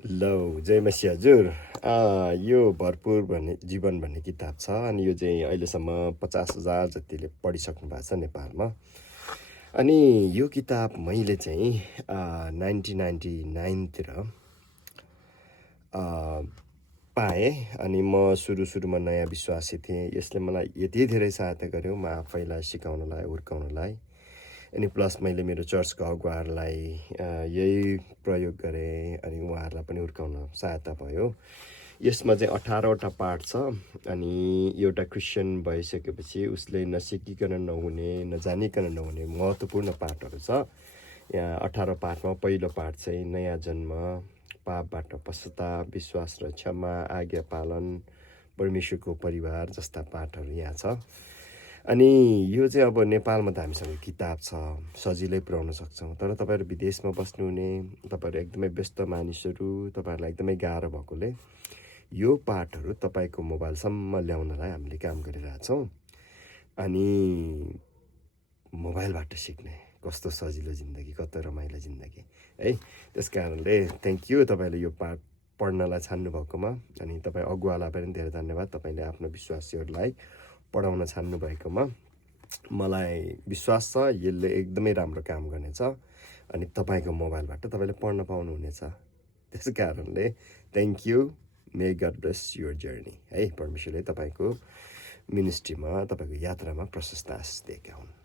लौ जय मसी हजुर। यो भरपुर भन्ने जीवन भन्ने किताब छ अनि यो चाहिँ अहिलेसम्म 50,000 जतिले पढिसक्नु भएको छ नेपालमा। अनि यो किताब मैले चाहिँ 1999 तिर पाएँ। अनि म सुरुमा नयाँ विश्वासी थिएँ। यसले मलाई यति धेरै सहायता गर्यो म आफैलाई सिकाउनलाई, हुर्काउनलाई। अनि प्लस मैले मेरो चर्चको अगुवाहरूलाई यही प्रयोग गरेँ अनि उहाँहरूलाई पनि हुर्काउन सहायता भयो। यसमा चाहिँ 18वटा पाठ छ। अनि एउटा क्रिस्चियन भइसकेपछि उसले नसिकिकन नहुने, नजानिकन नहुने महत्त्वपूर्ण पाठहरू छ। यहाँ 18 पाठमा पहिलो पाठ चाहिँ नयाँ जन्म, पापबाट पश्चाताप, विश्वास र क्षमा, आज्ञा पालन, परमेश्वरको परिवार जस्ता पाठहरू यहाँ छ। अनि यो चाहिँ अब नेपालमा त हामीसँग किताब छ, सजिलै पुर्याउन सक्छौँ। तर तपाईँहरू विदेशमा बस्नुहुने, तपाईँहरू एकदमै व्यस्त मानिसहरू, तपाईँहरूलाई एकदमै गाह्रो भएकोले यो पाठहरू तपाईँको मोबाइलसम्म ल्याउनलाई हामीले काम गरिरहेछौँ। अनि मोबाइलबाट सिक्ने कस्तो सजिलो जिन्दगी, कस्तो रमाइलो जिन्दगी है। त्यस कारणले थ्याङ्क यू तपाईँले यो पाठ पढ्नलाई छान्नु भएकोमा। अनि तपाईँ अगुवालाई पनि धेरै धन्यवाद, तपाईँले आफ्नो विश्वासीहरूलाई पढाउन छान्नु भएकोमा। मलाई विश्वास छ यसले एकदमै राम्रो काम गर्नेछ अनि तपाईँको मोबाइलबाट तपाईँले पढ्न पाउनुहुनेछ। त्यस कारणले thank you, may god bless your journey है। परमेश्वरले तपाईँको मिनिस्ट्रीमा, तपाईँको यात्रामा प्रशस्त आशिष दिएका हुन्।